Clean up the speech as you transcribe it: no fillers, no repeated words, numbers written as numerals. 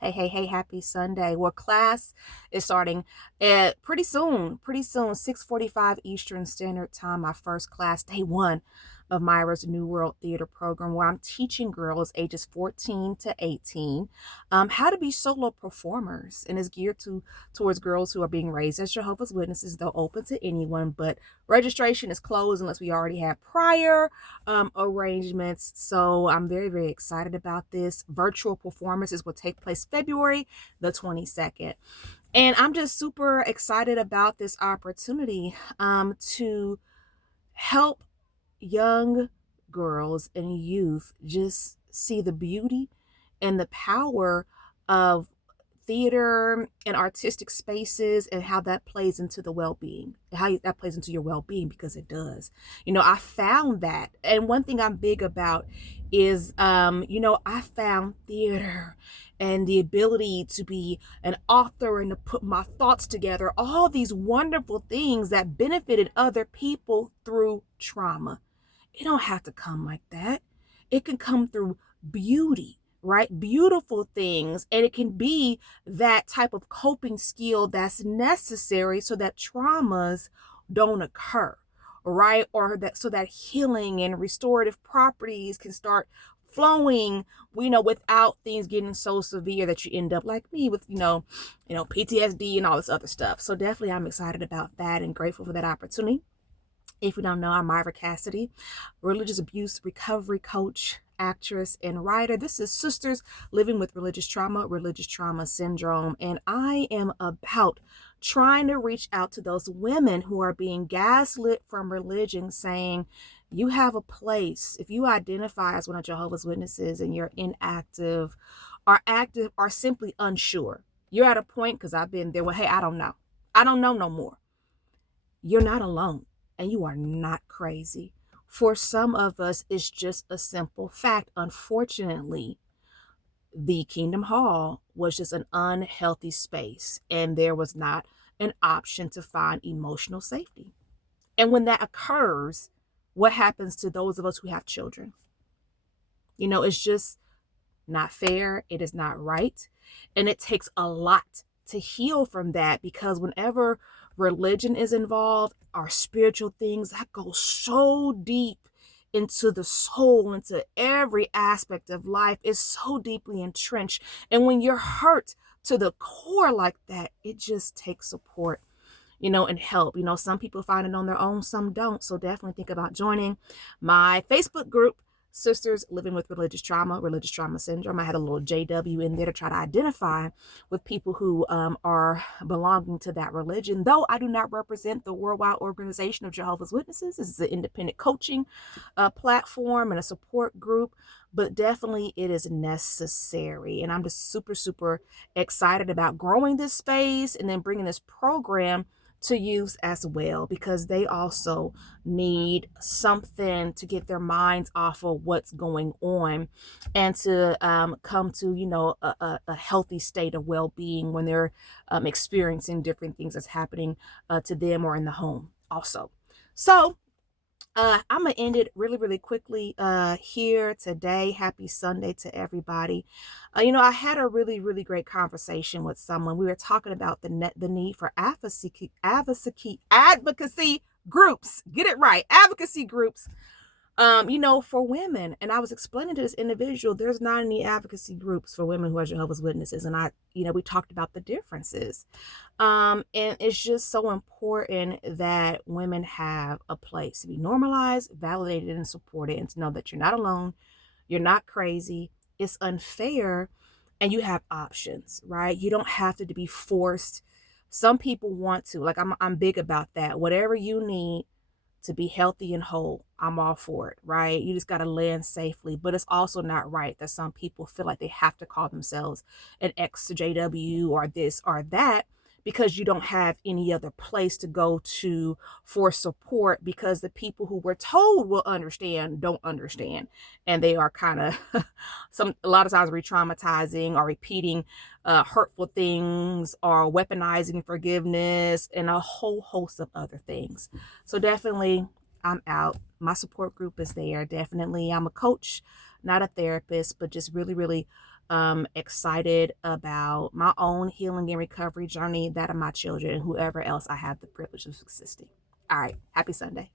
Hey, happy Sunday. Well, class is starting pretty soon, 6:45 Eastern Standard Time, my first class, day one of Myra's New World Theater program, where I'm teaching girls ages 14 to 18 how to be solo performers. And it's geared towards girls who are being raised as Jehovah's Witnesses, though open to anyone. But registration is closed unless we already had prior arrangements. So I'm very, very excited about this. Virtual performances will take place February the 22nd. And I'm just super excited about this opportunity to help young girls and youth just see the beauty and the power of theater and artistic spaces and how that plays into the well-being, how that plays into your well-being, because it does. I found that. And one thing I'm big about is, I found theater and the ability to be an author and to put my thoughts together, all these wonderful things that benefited other people through trauma. It don't have to come like that. It can come through beauty, right? Beautiful things. And it can be that type of coping skill that's necessary so that traumas don't occur, right? Or that so that healing and restorative properties can start flowing, without things getting so severe that you end up like me with, PTSD and all this other stuff. So definitely I'm excited about that and grateful for that opportunity. If you don't know, I'm Myra Cassidy, religious abuse recovery coach, actress, and writer. This is Sisters Living with Religious Trauma Syndrome, and I am about trying to reach out to those women who are being gaslit from religion, saying, you have a place. If you identify as one of Jehovah's Witnesses and you're inactive or active or simply unsure, you're at a point, because I've been there, well, hey, I don't know. I don't know no more. You're not alone. And you are not crazy. For some of us, it's just a simple fact. Unfortunately, the Kingdom Hall was just an unhealthy space, and there was not an option to find emotional safety. And when that occurs, what happens to those of us who have children? It's just not fair. It is not right. And it takes a lot to heal from that, because whenever religion is involved, our spiritual things, that goes so deep into the soul, into every aspect of life, is so deeply entrenched. And when you're hurt to the core like that, it just takes support, and help. Some people find it on their own, some don't. So definitely think about joining my Facebook group, Sisters Living with Religious Trauma Syndrome. I had a little JW in there to try to identify with people who are belonging to that religion. Though I do not represent the worldwide organization of Jehovah's Witnesses. This is an independent coaching platform and a support group, but definitely it is necessary. And I'm just super, super excited about growing this space and then bringing this program to youth as well, because they also need something to get their minds off of what's going on and to come to a healthy state of well-being when they're experiencing different things that's happening to them or in the home also. So I'm gonna end it really, really quickly here today. Happy Sunday to everybody. I had a really, really great conversation with someone. We were talking about the need for advocacy groups. Get it right, advocacy groups. For women. And I was explaining to this individual, there's not any advocacy groups for women who are Jehovah's Witnesses. And we talked about the differences. And it's just so important that women have a place to be normalized, validated, and supported, and to know that you're not alone, you're not crazy, it's unfair, and you have options, right? You don't have to be forced. Some people want to, like I'm big about that. Whatever you need to be healthy and whole, I'm all for it, right? You just got to land safely. But it's also not right that some people feel like they have to call themselves an ex-JW or this or that, because you don't have any other place to go to for support, because the people who were told will understand don't understand, and they are kind of a lot of times re-traumatizing or repeating hurtful things or weaponizing forgiveness and a whole host of other things. So definitely I'm out. My support group is there. Definitely I'm a coach, not a therapist, but just really, really excited about my own healing and recovery journey, that of my children, and whoever else I have the privilege of assisting. All right. Happy Sunday.